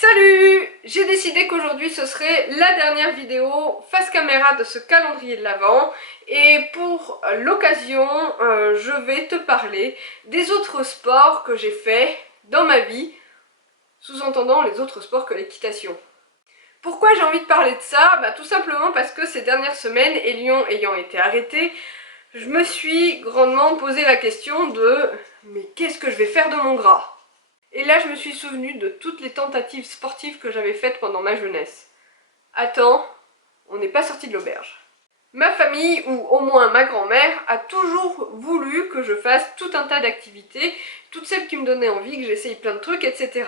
Salut! J'ai décidé qu'aujourd'hui ce serait la dernière vidéo face caméra de ce calendrier de l'Avent et pour l'occasion je vais te parler des autres sports que j'ai fait dans ma vie, sous-entendant les autres sports que l'équitation. Pourquoi j'ai envie de parler de ça? Tout simplement parce que ces dernières semaines, Elion ayant été arrêté, je me suis grandement posé la question de mais qu'est-ce que je vais faire de mon gras? Et là, je me suis souvenu de toutes les tentatives sportives que j'avais faites pendant ma jeunesse. Attends, on n'est pas sorti de l'auberge. Ma famille, ou au moins ma grand-mère, a toujours voulu que je fasse tout un tas d'activités, toutes celles qui me donnaient envie, que j'essaye plein de trucs, etc.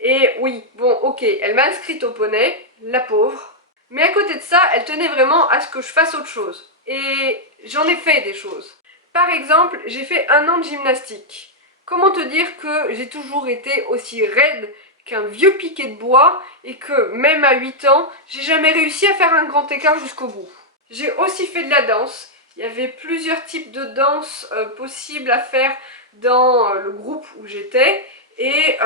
Et oui, bon, ok, elle m'a inscrite au poney, la pauvre. Mais à côté de ça, elle tenait vraiment à ce que je fasse autre chose. Et j'en ai fait des choses. Par exemple, j'ai fait 1 an de gymnastique. Comment te dire que j'ai toujours été aussi raide qu'un vieux piquet de bois et que même à 8 ans, j'ai jamais réussi à faire un grand écart jusqu'au bout. J'ai aussi fait de la danse. Il y avait plusieurs types de danse possibles à faire dans le groupe où j'étais et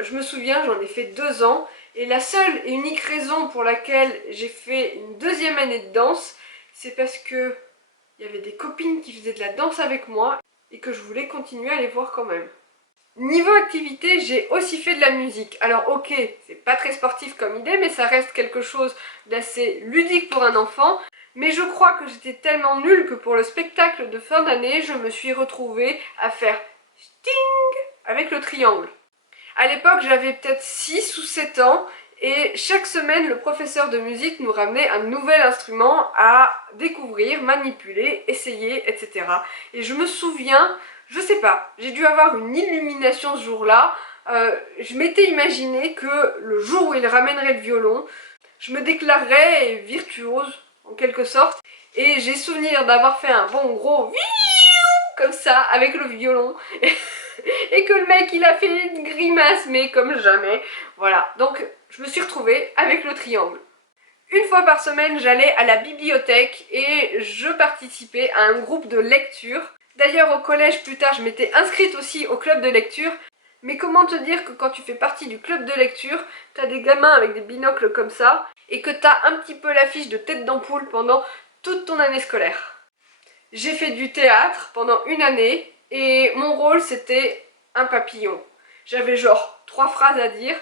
je me souviens, j'en ai fait 2 ans et la seule et unique raison pour laquelle j'ai fait une 2e année de danse, c'est parce que il y avait des copines qui faisaient de la danse avec moi et que je voulais continuer à les voir quand même. Niveau activité, j'ai aussi fait de la musique. Alors ok, c'est pas très sportif comme idée, mais ça reste quelque chose d'assez ludique pour un enfant. Mais je crois que j'étais tellement nulle que pour le spectacle de fin d'année, je me suis retrouvée à faire sting avec le triangle. À l'époque, j'avais peut-être 6 ou 7 ans et chaque semaine, le professeur de musique nous ramenait un nouvel instrument à découvrir, manipuler, essayer, etc. Et je me souviens, je sais pas, j'ai dû avoir une illumination ce jour-là. Je m'étais imaginé que le jour où il ramènerait le violon, je me déclarerais virtuose, en quelque sorte. Et j'ai souvenir d'avoir fait un bon gros comme ça, avec le violon. Et que le mec il a fait une grimace mais comme jamais. Voilà, donc je me suis retrouvée avec le triangle. Une fois par semaine j'allais à la bibliothèque et je participais à un groupe de lecture. D'ailleurs au collège plus tard je m'étais inscrite aussi au club de lecture. Mais comment te dire que quand tu fais partie du club de lecture, t'as des gamins avec des binocles comme ça et que t'as un petit peu l'affiche de tête d'ampoule pendant toute ton année scolaire. J'ai fait du théâtre pendant 1 année et mon rôle c'était un papillon. J'avais genre 3 phrases à dire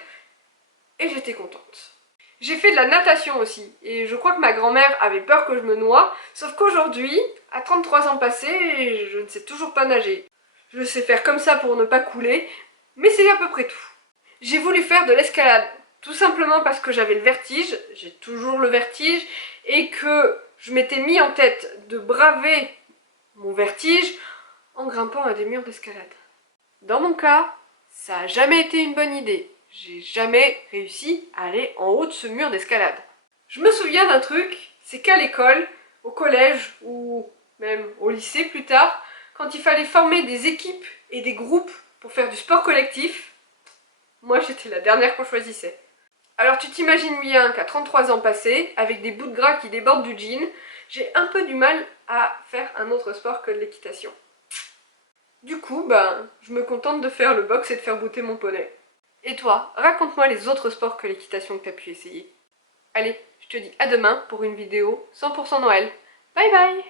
et j'étais contente. J'ai fait de la natation aussi et je crois que ma grand-mère avait peur que je me noie, sauf qu'aujourd'hui, à 33 ans passés, je ne sais toujours pas nager. Je sais faire comme ça pour ne pas couler, mais c'est à peu près tout. J'ai voulu faire de l'escalade, tout simplement parce que j'avais le vertige, j'ai toujours le vertige, et que je m'étais mis en tête de braver mon vertige en grimpant à des murs d'escalade. Dans mon cas, ça n'a jamais été une bonne idée. J'ai jamais réussi à aller en haut de ce mur d'escalade. Je me souviens d'un truc, c'est qu'à l'école, au collège ou même au lycée plus tard, quand il fallait former des équipes et des groupes pour faire du sport collectif, moi j'étais la dernière qu'on choisissait. Alors tu t'imagines bien qu'à 33 ans passés, avec des bouts de gras qui débordent du jean, j'ai un peu du mal à faire un autre sport que l'équitation. Du coup, je me contente de faire le box et de faire brouter mon poney. Et toi, raconte-moi les autres sports que l'équitation que t'as pu essayer. Allez, je te dis à demain pour une vidéo 100% Noël. Bye bye!